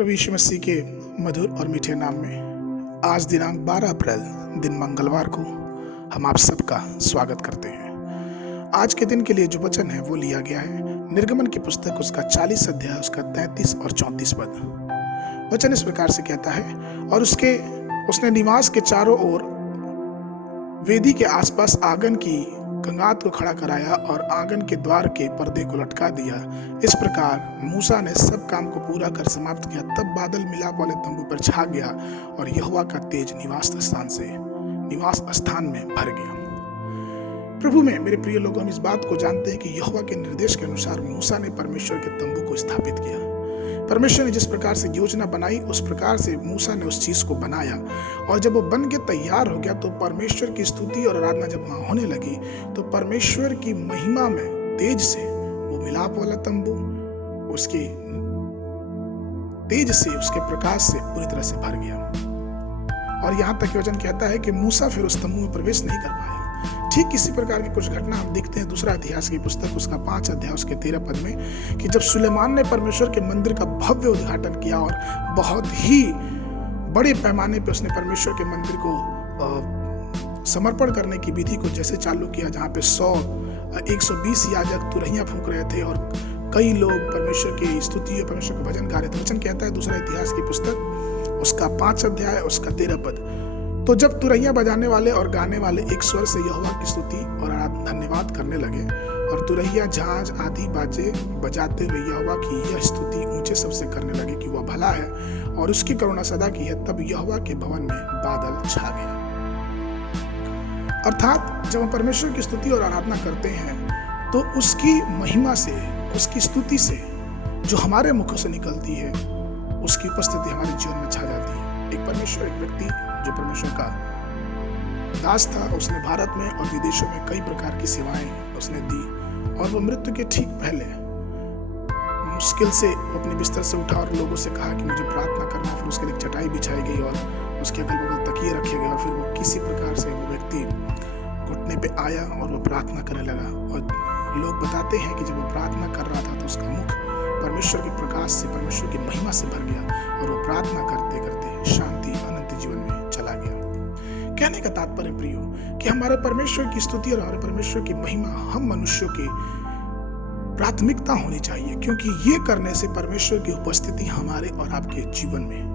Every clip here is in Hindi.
प्रभु यीशु मसीह के मधुर और मीठे नाम में आज दिनांक 12 अप्रैल दिन मंगलवार को हम आप सबका स्वागत करते हैं। आज के दिन के लिए जो वचन है वो लिया गया है निर्गमन की पुस्तक उसका 40 अध्याय उसका 33 और 34 पद। वचन इस प्रकार से कहता है, और उसने निवास के चारों ओर वेदी के आसपास आंगन की कंगात को खड़ा कराया और आंगन के द्वार के पर्दे को लटका दिया। इस प्रकार मूसा ने सब काम को पूरा कर समाप्त किया। तब बादल मिलाप वाले तंबू पर छा गया और यहोवा का तेज निवास स्थान में भर गया। प्रभु में मेरे प्रिय लोगों, हम इस बात को जानते हैं कि यहोवा के निर्देश के अनुसार मूसा ने परमेश्वर के तंबू को स्थापित किया। परमेश्वर ने जिस प्रकार से योजना बनाई उस प्रकार से मूसा ने उस चीज को बनाया, और जब वो बन के तैयार हो गया तो परमेश्वर की स्तुति और आराधना जब वहां होने लगी तो परमेश्वर की महिमा में तेज से वो मिलाप वाला तंबू उसके तेज से उसके प्रकाश से पूरी तरह से भर गया। और यहाँ तक वचन कहता है कि मूसा फिर उस तंबू में प्रवेश नहीं कर पाया। ठीक इसी प्रकार की कुछ घटना हम देखते हैं दूसरा इतिहास की पुस्तक उसका 5 अध्याय उसके 13 पद में, कि जब सुलेमान ने परमेश्वर के मंदिर का भव्य उद्घाटन किया और बहुत ही बड़े पैमाने पे उसने परमेश्वर के मंदिर को समर्पण करने की विधि को जैसे चालू किया, जहाँ पे 120 याजक तुरहियां फूंक रहे थे और कई लोग परमेश्वर की स्तुति और परमेश्वर का भजन गा रहे थे। वचन कहता है दूसरा इतिहास की पुस्तक उसका 5 अध्याय उसका 13 पद, तो जब तुरहियां बजाने वाले और गाने वाले एक स्वर से यहोवा की स्तुति और धन्यवाद करने लगे और तुरहिया झांझ आदि बाजे बजाते हुए यहोवा की यह स्तुति ऊंचे सबसे करने लगे कि वह भला है और उसकी करुणा सदा की है, तब यहोवा के भवन में बादल छा गया। अर्थात जब हम परमेश्वर की स्तुति और आराधना करते हैं तो उसकी महिमा से, उसकी स्तुति से जो हमारे मुखों से निकलती है उसकी उपस्थिति हमारे जीवन में छा जाती है। एक व्यक्ति जो परमेश्वर का दास था, उसने भारत में और विदेशों में कई प्रकार की सेवाएं उसने दी, और वो मृत्यु के ठीक पहले मुश्किल से अपने बिस्तर से उठा और लोगों से कहा कि मुझे प्रार्थना करना। फिर उसके लिए एक चटाई बिछाई गई और उसके अगल बगल तकिए रखे गए, और फिर वो किसी प्रकार से वो व्यक्ति घुटने पे आया और वो प्रार्थना करने लगा। और लोग बताते हैं कि जब वो प्रार्थना कर रहा था तो उसका मुख परमेश्वर के प्रकाश से, परमेश्वर की महिमा से भर गया और वो प्रार्थना करते करते शांति अनंत जीवन में चला गया। कहने का तात्पर्य प्रियो कि हमारे परमेश्वर की स्तुति और हमारे परमेश्वर की महिमा हम मनुष्यों की प्राथमिकता होनी चाहिए, क्योंकि ये करने से परमेश्वर की उपस्थिति हमारे और आपके जीवन में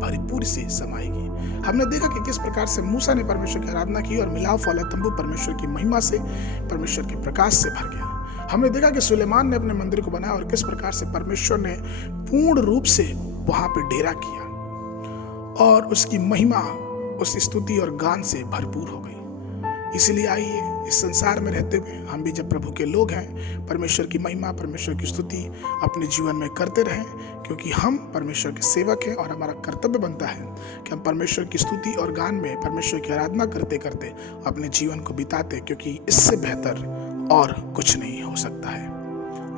परिपूर्ण से समाएगी। हमने देखा कि किस प्रकार से मूसा ने परमेश्वर की आराधना की और मिलाप वाला तंबू परमेश्वर की महिमा से, परमेश्वर के प्रकाश से भर गया। हमने देखा कि सुलेमान ने अपने मंदिर को बनाया और किस प्रकार से परमेश्वर ने पूर्ण रूप से वहां पे डेरा किया और उसकी महिमा उस स्तुति और गान से भरपूर हो गई। इसलिए आइए इस संसार में रहते हुए हम भी जब प्रभु के लोग हैं, परमेश्वर की महिमा, परमेश्वर की स्तुति अपने जीवन में करते रहें, क्योंकि हम परमेश्वर के सेवक हैं और हमारा कर्तव्य बनता है कि हम परमेश्वर की स्तुति और गान में परमेश्वर की आराधना करते करते अपने जीवन को बिताते, क्योंकि इससे बेहतर और कुछ नहीं हो सकता है।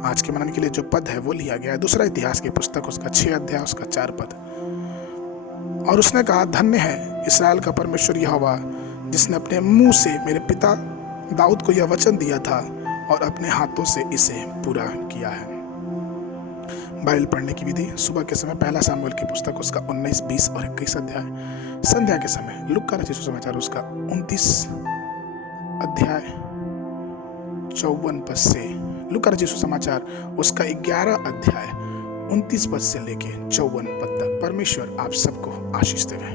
आज के मनन के लिए जो पद है वो लिया गया है दूसरा इतिहास की पुस्तक उसका 6 अध्याय उसका 4 पद, और उसने कहा, धन्य है इस्राएल का परमेश्वर यहोवा, जिसने अपने मुंह से मेरे पिता दाऊद को यह वचन दिया था और अपने हाथों से इसे पूरा किया है। बाइबल पढ़ने की विधि सुबह के समय पहला सामुएल की पुस्तक उसका 19, 20 और 21 अध्याय, संध्या के समय लूका रचित सुसमाचार उसका 29 अध्याय 54 पद से, लूका रचित सुसमाचार उसका 11 अध्याय 29 पद से लेके 54 पद तक। परमेश्वर आप सबको आशीष देवे।